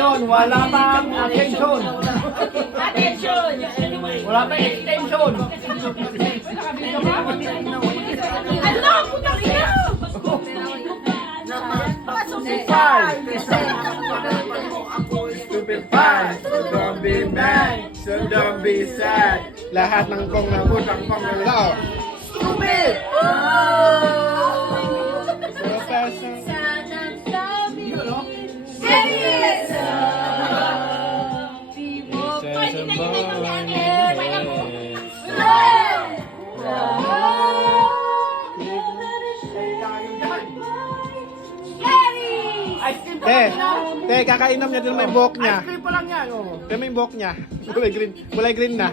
extension, wala pang attention. Attention! Wala pang extension. Ano na ang putang ina? Stupid five. Stupid five. So don't be mad. So don't be sad. Lahat ng kong nabutang kong nalaw. Stupid! So passion. Kakainom niya din may buhok niya. Ice cream pa lang yan, oh. Pero may buhok niya. Kulay green na.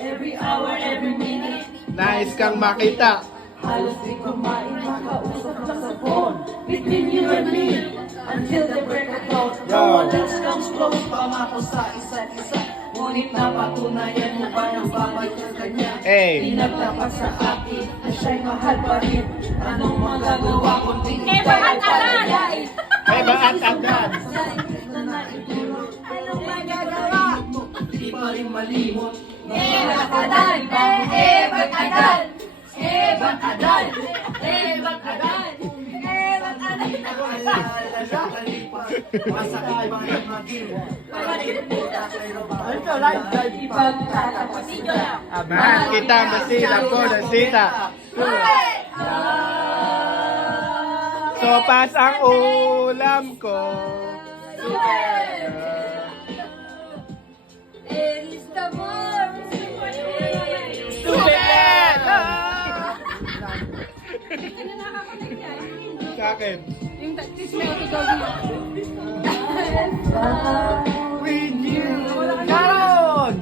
Every hour, every minute. Nais kang makita. Halos di kumain, makausap lang sa phone. Between you and me, until the break of dawn. No one else comes close, pangako sa isa't isa. Ngunit napatunayan mo ba ng babay sa kanya? Di nagtapat sa akin, na siya'y mahal pa rin. Anong magagawa kundi ikaw ay palagay? Baat agad. Anong magagawa? Di pa rin malimot. Bagkadal! Bagkadal! Bagkadal! Bagkadal! Mahal kita, masila ko, nasita. Sopas ang ulam ko. It is the more Stupid! Sa akin. yung teach me how to doggy. With you. Karon!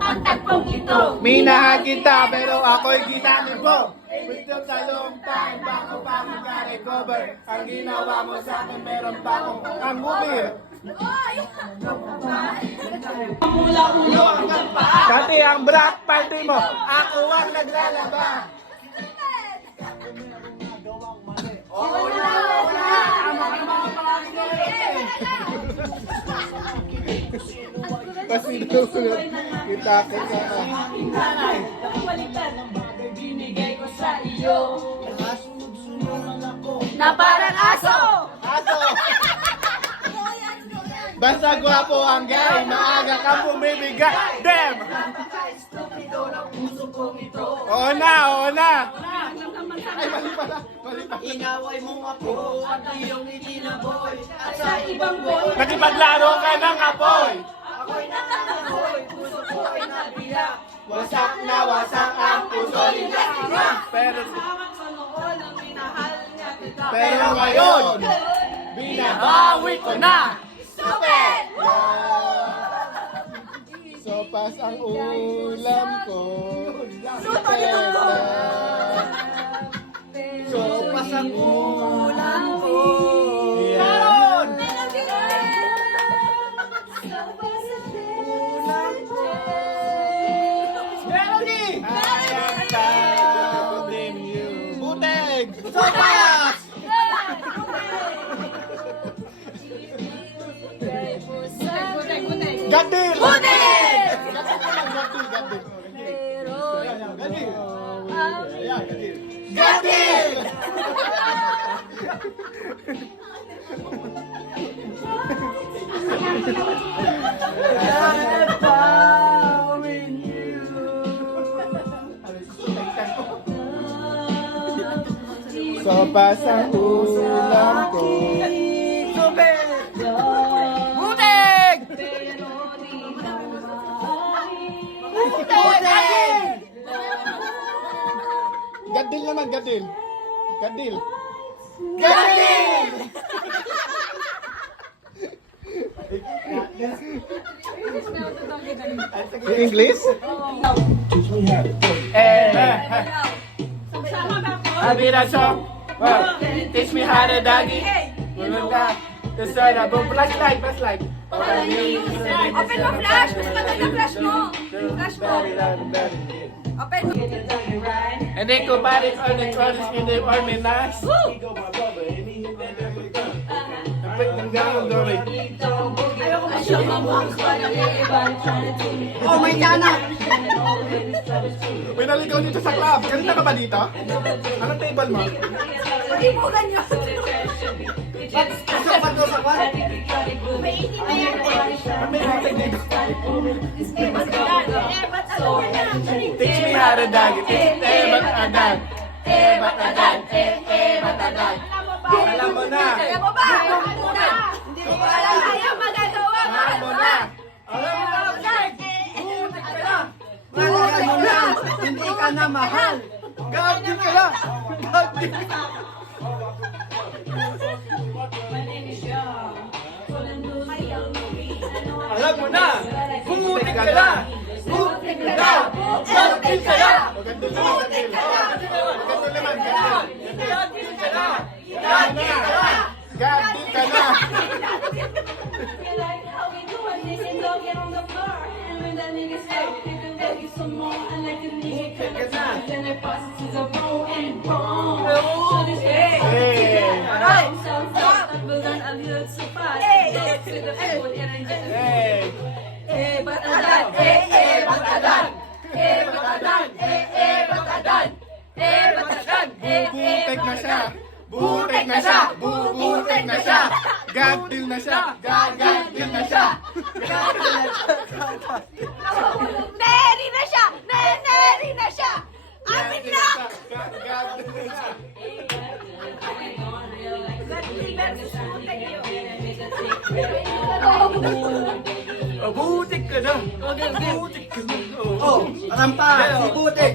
Ang tagpong ito. Minahan kita pero ako'y ginamit mo. With the talumpay, bako pa recover. Ang ginawa mo sa akin, meron pa akong angumir. Mula ulo hanggang paa. Pati ang black panty mo, ako ang naglalaba. Kasi daw kita ko sa Aking nanay, kapalitan ng bagay binigay ko sa iyo. Na parang aso! aso. Basta gwapo ang guy, maaga ka bumibigay. Damn! Oo na, oo na. Ay, mali pala. Mali pala. Inaway mo ako at iyong itinaboy. At sa ibang boy, Nakipaglaro ka ng apoy. ako'y nananahoy. Puso ko ay nabiyak. Wasak na wasak ang puso ni Jessica. Pero, Hawak sa noon ang minahal niya kita. pero ngayon, binabawi ko na. Stupid! Sopas ang ulam ko. Sopas ang ulam ko. Karon! Melody! I am found in you. Buteg! Sopas! Gadil! Buteg! Gadil! Sopas ang ulam ko. Buteg! Gadil naman, gadil. Gadil. Gadil! English? I'll be that song. Well, teach me how to doggy. The start up, flashlight, flashlight. Open mo flash! Mas maganda flash mo! Flash mo! Open mo! And then go buy it on the trousers in the army nice. Ang gano'n, Dory. Ayoko mo siya Oh, may tiyanak! May naligaw dito sa club. Kanina ka ba dito? Anong table mo? Hindi mo ganyan. Pasok pa to sa kwan? May itin na yan eh. May hatay dito. Ba't alam mo na? Teach me how to dog it. Ba't agad? Ba't agad? Ba't agad? Alam mo na. Alam mo ba? Alam mo na. Hindi mo alam tayo magagawa. Alam mo na. Mahalaga mo na! Hindi ka na mahal! Gagi ka lang. Gagi. Alam mo na! Bumutik ka na! Bumutik ka na! Bumutik ka na! Maganda naman. Maganda naman. Gagil ka na! Gagi ka na. Gagi ka na. Hey. Bubutek na siya. Bubutek na siya. Bubutek na siya. Gadil na siya. Gagadil na siya. Neri na siya! Neri na siya! Amin na! Gadil na siya. Butik ka na! Butik ka na! Oh, alam pa! Si Butik!